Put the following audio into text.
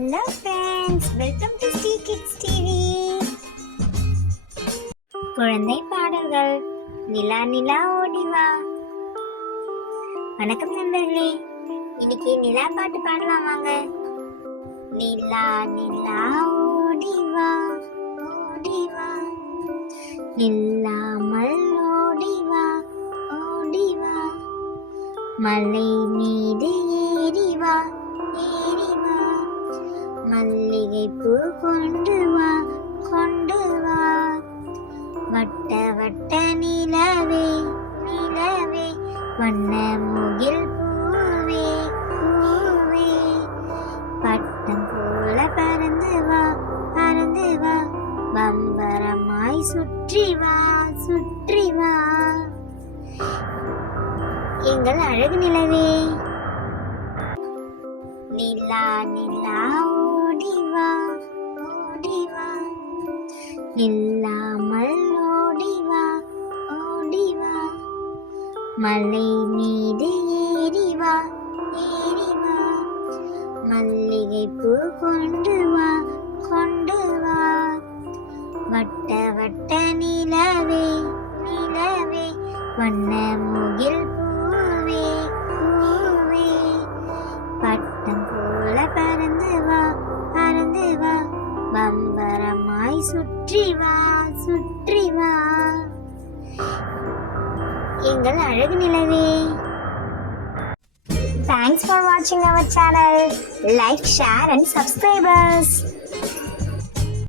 Hello friends, welcome to Stee Kids TV. குழந்தை பாடல்கள். நிலா நிலா ஓடிவா. வணக்கம் நண்பர்களே, இன்னைக்கு நிலா பாட்டு பாடலாம் வாங்க. நிலா நிலா ஓடிவா ஓடிவா, நில்லாமல் ஓடிவா ஓடிவா, மலை மீது ஏறிவா ஏறிவா, மல்லிகை பூ கொண்டு வா கொண்டு வா, வட்ட வட்ட நிலவே நிலவே, வண்ண முகில் பூவே பூவே, பட்டம் போல பறந்து வா பறந்து வா, பம்பரமாய் சுற்றி வா சுற்றி வா, எங்கள் அழகு நிலவே. நிலா நிலா ஓடிவா ஓடிவா, நில்லாமல் ஓடிவா ஓடிவா, மலை மீது ஏறிவா ஏறிவா, மல்லிகை பூ கொண்டு வா கொண்டு வா, வட்ட வட்ட நிலவே நிலவே, வண்ண முகில் பூவே பூவே, பட்டம் போல பறந்து வா பறந்து வா, பம்பரமாய் சுற்றி வா சுற்றி வா, எங்கள் அழகு நிலவே. Thanks for watching our channel. Like, share and subscribe us.